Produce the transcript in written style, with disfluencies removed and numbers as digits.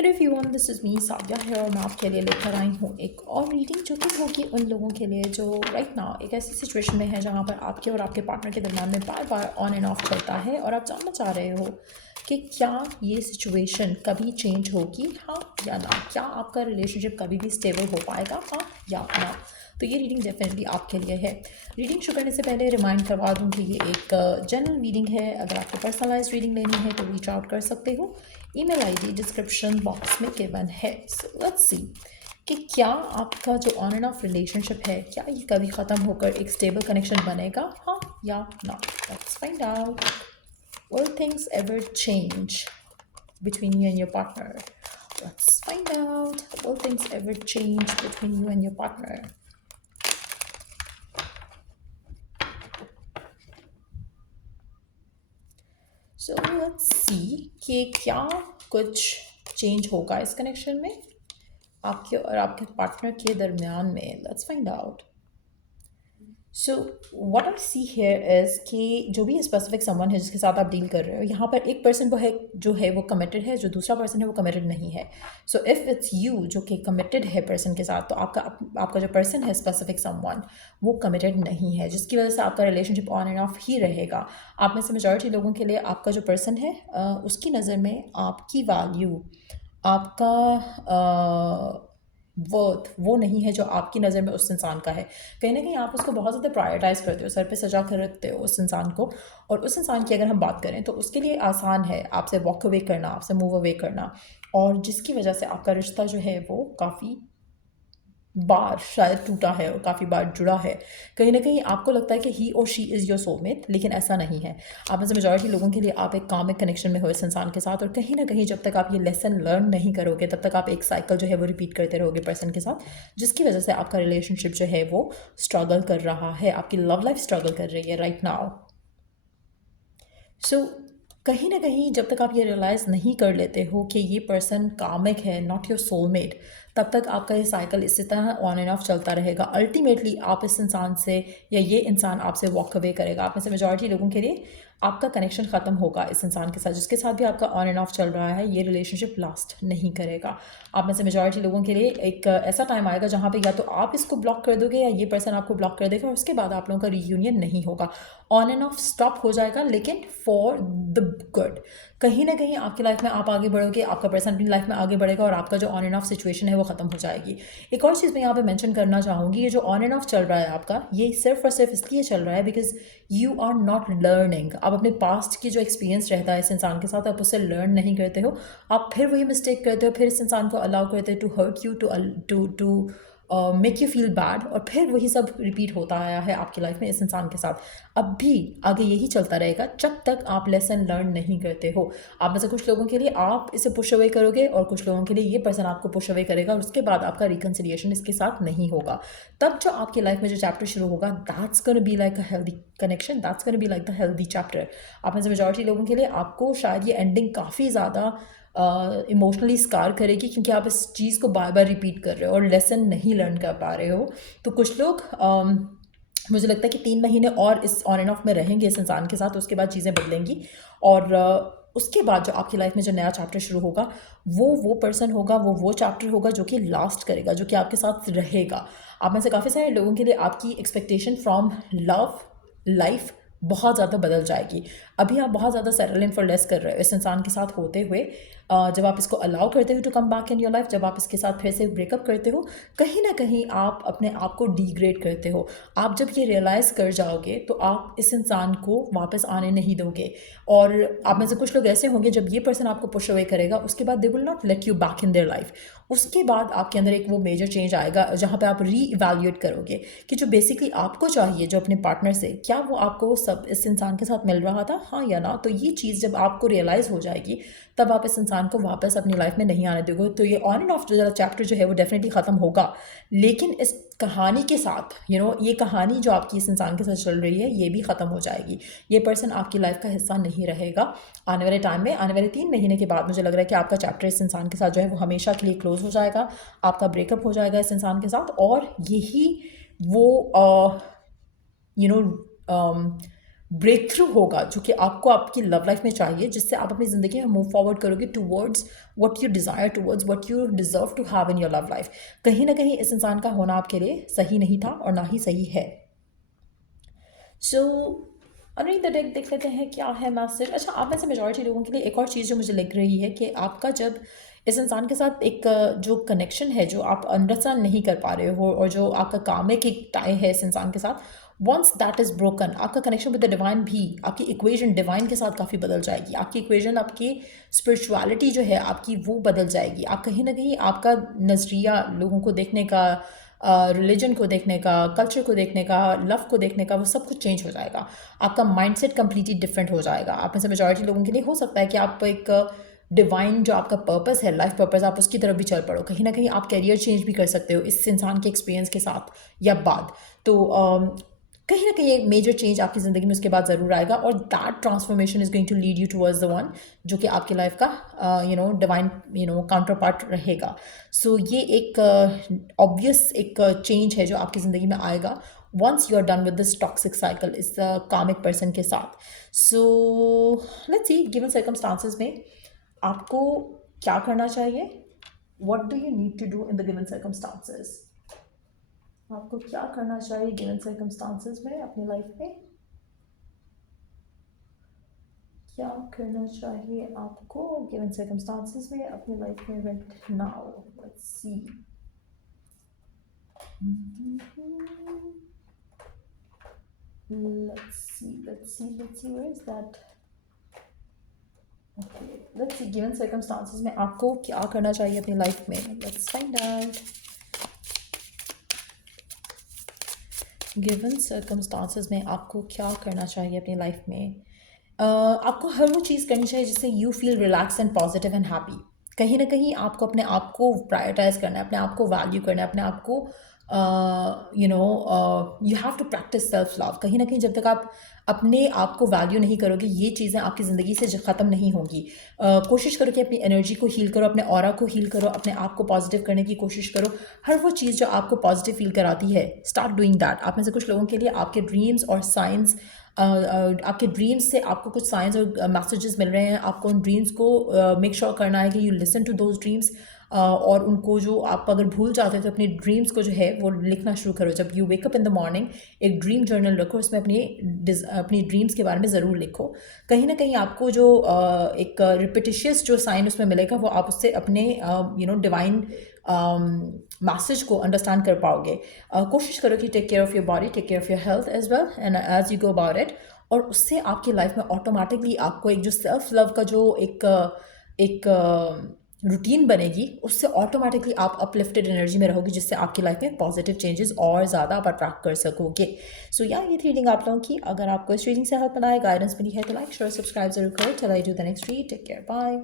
Hello everyone, this is me Sadia है और मैं आपके लिए लेकर आई हूँ एक और रीडिंग जो कि होगी उन लोगों के लिए जो राइट नाउ एक ऐसी सिचुएशन में है जहाँ पर आपके और आपके पार्टनर के दरम्यान में बार बार ऑन एंड ऑफ चलता है और आप जानना चाह रहे हो कि क्या ये सिचुएशन कभी चेंज होगी, हाँ या ना। क्या आपका रिलेशनशिप कभी भी स्टेबल हो पाएगा, हाँ या ना। तो ये रीडिंग डेफिनेटली आपके लिए है। रीडिंग शुरू करने से पहले रिमाइंड करवा दूँ कि ये एक जनरल रीडिंग है। अगर आपको पर्सनलाइज रीडिंग लेनी है तो रीच आउट कर सकते हो। ईमेल आईडी डिस्क्रिप्शन बॉक्स में गिवन है। सो लेट्स सी कि क्या आपका जो ऑन एंड ऑफ रिलेशनशिप है क्या ये कभी ख़त्म होकर एक स्टेबल कनेक्शन बनेगा, हाँ या ना। Let's find out. Will things ever change between you and your partner? Let's find out. Will things ever change between you and your partner? So let's see कि क्या कुछ चेंज होगा इस कनेक्शन में आपके और आपके पार्टनर के दरमियान में। Let's find out. So what I see here is कि जो भी स्पेसिफिक समवन है जिसके साथ आप डील कर रहे हो, यहाँ पर एक पर्सन वो है जो है वो कमिटेड है, जो दूसरा पर्सन है वो कमिटेड नहीं है। सो इफ़ इट्स यू जो कि कमिटेड है पर्सन के साथ, तो आपका जो पर्सन है स्पेसिफिक समवन वो कमिटेड नहीं है, जिसकी वजह से आपका रिलेशनशिप ऑन एंड ऑफ ही रहेगा। आप में से मेजॉरिटी लोगों के लिए आपका जो पर्सन है उसकी नज़र में आपकी वैल्यू, आपका वर्थ वो नहीं है जो आपकी नज़र में उस इंसान का है। कहीं ना कहीं आप उसको बहुत ज़्यादा प्रायोरिटाइज़ करते हो, सर पे सजा कर रखते हो उस इंसान को। और उस इंसान की अगर हम बात करें तो उसके लिए आसान है आपसे वॉक अवे करना, आपसे मूव अवे करना, और जिसकी वजह से आपका रिश्ता जो है वो काफ़ी बार शायद टूटा है और काफ़ी बार जुड़ा है। कहीं ना कहीं आपको लगता है कि ही और शी इज़ योर सोलमेट, लेकिन ऐसा नहीं है। आप में से मेजॉरिटी लोगों के लिए आप एक कामिक कनेक्शन में हो इस इंसान के साथ, और कहीं ना कहीं जब तक आप ये लेसन लर्न नहीं करोगे तब तक आप एक साइकिल जो है वो रिपीट करते रहोगे पर्सन के साथ, जिसकी वजह से आपका रिलेशनशिप जो है वो स्ट्रगल कर रहा है, आपकी लव लाइफ स्ट्रगल कर रही है राइट नाउ। सो कहीं ना कहीं जब तक आप ये रियलाइज़ नहीं कर लेते हो कि ये पर्सन कामिक है, नॉट योर सोलमेट, तब तक आपका ये साइकिल इसी तरह ऑन एंड ऑफ चलता रहेगा। अल्टीमेटली आप इस इंसान से या ये इंसान आपसे वॉक अवे करेगा। आप में से मेजॉरिटी लोगों के लिए आपका कनेक्शन ख़त्म होगा इस इंसान के साथ, जिसके साथ भी आपका ऑन एंड ऑफ चल रहा है। ये रिलेशनशिप लास्ट नहीं करेगा। आप में से मेजॉरिटी लोगों के लिए एक ऐसा टाइम आएगा जहाँ पे या तो आप इसको ब्लॉक कर दोगे या ये पर्सन आपको ब्लॉक कर देगा, और उसके बाद आप लोगों का रीयूनियन नहीं होगा। ऑन एंड ऑफ स्टॉप हो जाएगा, लेकिन फॉर द गुड। कहीं ना कहीं आपकी लाइफ में आप आगे बढ़ोगे, आपका पर्सन अपनी लाइफ में आगे बढ़ेगा, और आपका जो ऑन एंड ऑफ सिचुएशन है वो ख़त्म हो जाएगी। एक और चीज़ मैं यहाँ पे मेंशन करना चाहूँगी, ये जो ऑन एंड ऑफ चल रहा है आपका, ये सिर्फ और सिर्फ इसलिए चल रहा है because you are not learning. आप अपने पास्ट की जो एक्सपीरियंस रहता है इस इंसान के साथ, आप उससे लर्न नहीं करते हो। आप फिर वही मिस्टेक करते हो, फिर इस इंसान को अलाउ करते हो to hurt you, to make you feel bad, और फिर वही सब रिपीट होता आया है आपकी लाइफ में इस इंसान के साथ। अब भी आगे यही चलता रहेगा जब तक आप लेसन लर्न नहीं करते हो। आप में से कुछ लोगों के लिए आप इसे पुश अवे करोगे, और कुछ लोगों के लिए ये पर्सन आपको पुश अवे करेगा, और उसके बाद आपका रिकन्सिलिएशन इसके साथ नहीं होगा। तब जो आपकी लाइफ में जो चैप्टर शुरू होगा, that's gonna be like a healthy connection, that's gonna be like the healthy chapter. आप में से मेजॉरिटी लोगों के लिए आपको शायद ये एंडिंग काफ़ी ज़्यादा इमोशनली स्कार करेगी, क्योंकि आप इस चीज़ को बार बार रिपीट कर रहे हो और लेसन नहीं लर्न कर पा रहे हो। तो कुछ लोग मुझे लगता है कि 3 महीने और इस ऑन एंड ऑफ में रहेंगे इस इंसान के साथ, उसके बाद चीज़ें बदलेंगी, और उसके बाद जो आपकी लाइफ में जो नया चैप्टर शुरू होगा वो पर्सन होगा, वो चैप्टर होगा जो कि लास्ट करेगा, जो कि आपके साथ रहेगा। आप में से काफ़ी सारे लोगों के लिए आपकी एक्सपेक्टेशन फ्रॉम लव लाइफ बहुत ज़्यादा बदल जाएगी। अभी आप बहुत ज़्यादा सेटल इन फॉर लेस कर रहे हो इस इंसान के साथ होते हुए। जब आप इसको अलाउ करते हो to come back in your life, जब आप इसके साथ फिर से ब्रेकअप करते हो, कहीं ना कहीं आप अपने आप को डिग्रेड करते हो। आप जब ये रियलाइज़ कर जाओगे तो आप इस इंसान को वापस आने नहीं दोगे। और आप में से कुछ लोग ऐसे होंगे, जब ये पर्सन आपको पुश अवे करेगा उसके बाद they will not let you back in their life. उसके बाद आपके अंदर एक वो मेजर चेंज आएगा जहाँ पे आप री इवैल्यूएट करोगे कि जो बेसिकली आपको चाहिए जो अपने पार्टनर से, क्या वो आपको सब इस इंसान के साथ मिल रहा था, हाँ या ना। तो ये चीज़ जब आपको रियलाइज़ हो जाएगी, तब आप इस इंसान को वापस अपनी लाइफ में नहीं आने दोगे। तो ये ऑन एंड ऑफ जो चैप्टर जो है वो डेफिनेटली ख़त्म होगा, लेकिन इस कहानी के साथ ये कहानी जो आपकी इस इंसान के साथ चल रही है ये भी ख़त्म हो जाएगी। ये पर्सन आपकी लाइफ का हिस्सा नहीं रहेगा। आने वाले टाइम में, आने वाले 3 महीने के बाद मुझे लग रहा है कि आपका चैप्टर इस इंसान के साथ जो है वो हमेशा के लिए क्लोज हो जाएगा। आपका ब्रेकअप हो जाएगा इस इंसान के साथ, और यही वो यू नो ब्रेक थ्रू होगा जो कि आपको आपकी लव लाइफ में चाहिए, जिससे आप अपनी ज़िंदगी में मूव फॉरवर्ड करोगे towards what you desire, towards what you deserve to have in your love life. कहीं ना कहीं इस इंसान का होना आपके लिए सही नहीं था और ना ही सही है। सो अंडरनीथ द डेक देख लेते हैं क्या है मैसेज। अच्छा, आप में से मेजॉरिटी लोगों के लिए एक और चीज़ जो मुझे लग रही है कि आपका जब इस इंसान के साथ एक जो कनेक्शन है जो आप अंडरस्टैंड नहीं कर पा रहे हो, और जो आपका कामिक एक टाई है इस इंसान के साथ, वंस दैट इज़ ब्रोकन, आपका कनेक्शन विद द डिवाइन भी, आपकी इक्वेशन डिवाइन के साथ काफ़ी बदल जाएगी। आपकी इक्वेशन, आपकी स्पिरिचुअलिटी जो है आपकी, वो बदल जाएगी। आप कहीं ना कहीं आपका नज़रिया लोगों को देखने का, रिलीजन को देखने का, कल्चर को देखने का, लव को देखने का, वो सब कुछ चेंज हो जाएगा। आपका माइंडसेट कम्प्लीटली डिफरेंट हो जाएगा। आप में से मेजॉरिटी लोगों के लिए हो सकता है कि आप एक डिवाइन जो आपका पर्पस है, लाइफ पर्पस, आप उसकी तरफ भी चल पड़ो। कहीं ना कहीं आप कैरियर चेंज भी कर सकते हो इस इंसान के एक्सपीरियंस के साथ या बाद। तो कहीं ना कहीं एक मेजर चेंज आपकी ज़िंदगी में उसके बाद ज़रूर आएगा, और that transformation is going to lead you towards the one जो कि आपकी लाइफ का डिवाइन काउंटर पार्ट रहेगा। सो ये एक ऑब्वियस एक चेंज है जो आपकी ज़िंदगी में आएगा once you are done with this toxic cycle इस कामिक पर्सन के साथ। So let's see given circumstances में आपको क्या करना चाहिए। What do you need to do in the given circumstances. आपको क्या करना चाहिए गिवन सर्कमस्टांसेस में अपनी लाइफ में, क्या करना चाहिए आपको गिवन सर्कमस्टांसेस में अपनी लाइफ में right now. Let's see. let's see where is that। okay, let's see given circumstances में आपको क्या करना चाहिए अपनी लाइफ में। let's find out। Given circumstances में आपको क्या करना चाहिए अपनी लाइफ में। आपको हर वो चीज़ करनी चाहिए जिससे you feel relax and positive and happy. कहीं ना कहीं आपको अपने आप को प्रायोरिटाइज करना है, अपने आप को वैल्यू करना है, अपने आप को you have to practise self love. कहीं ना कहीं जब तक आप अपने आप को वैल्यू नहीं करोगे, ये चीज़ें आपकी ज़िंदगी से ख़त्म नहीं होंगी। कोशिश करो कि अपनी एनर्जी को हील करो, अपने ऑरा को हील करो, अपने आप को पॉजिटिव करने की कोशिश करो। हर वो चीज़ जो आपको पॉजिटिव फील कराती है, स्टार्ट डूइंग दैट। आप में से कुछ लोगों के लिए आपके ड्रीम्स और साइंस, आपके ड्रीम्स से आपको कुछ साइंस और मैसेजेस मिल रहे हैं। आपको उन ड्रीम्स को मेक श्योर करना है कि you listen to those dreams, और उनको जो आप अगर भूल जाते हैं तो अपने ड्रीम्स को जो है वो लिखना शुरू करो। जब you wake up in the morning एक ड्रीम जर्नल रखो, उसमें अपनी ड्रीम्स के बारे में ज़रूर लिखो। कहीं ना कहीं आपको जो एक रिपीटिशियस जो साइन उसमें मिलेगा, वो आप उससे अपने डिवाइन मैसेज को अंडरस्टैंड कर पाओगे। कोशिश करो कि take care of your body, take care of your health as well and as you go about it. और उससे आपकी लाइफ में ऑटोमेटिकली आपको एक जो सेल्फ लव का जो एक रूटीन बनेगी, उससे ऑटोमेटिकली आप अपलिफ्टेड एनर्जी में रहोगे, जिससे आपकी लाइफ में पॉजिटिव चेंजेस और ज़्यादा आप अट्रैक्ट कर सकोगे। सो या ये रीडिंग आप लोगों की, अगर आपको इस रीडिंग से हेल्प मिला है, गाइडेंस मिली है, तो लाइक शेयर सब्सक्राइब जरूर करो। चल I do the next read. Take care, bye.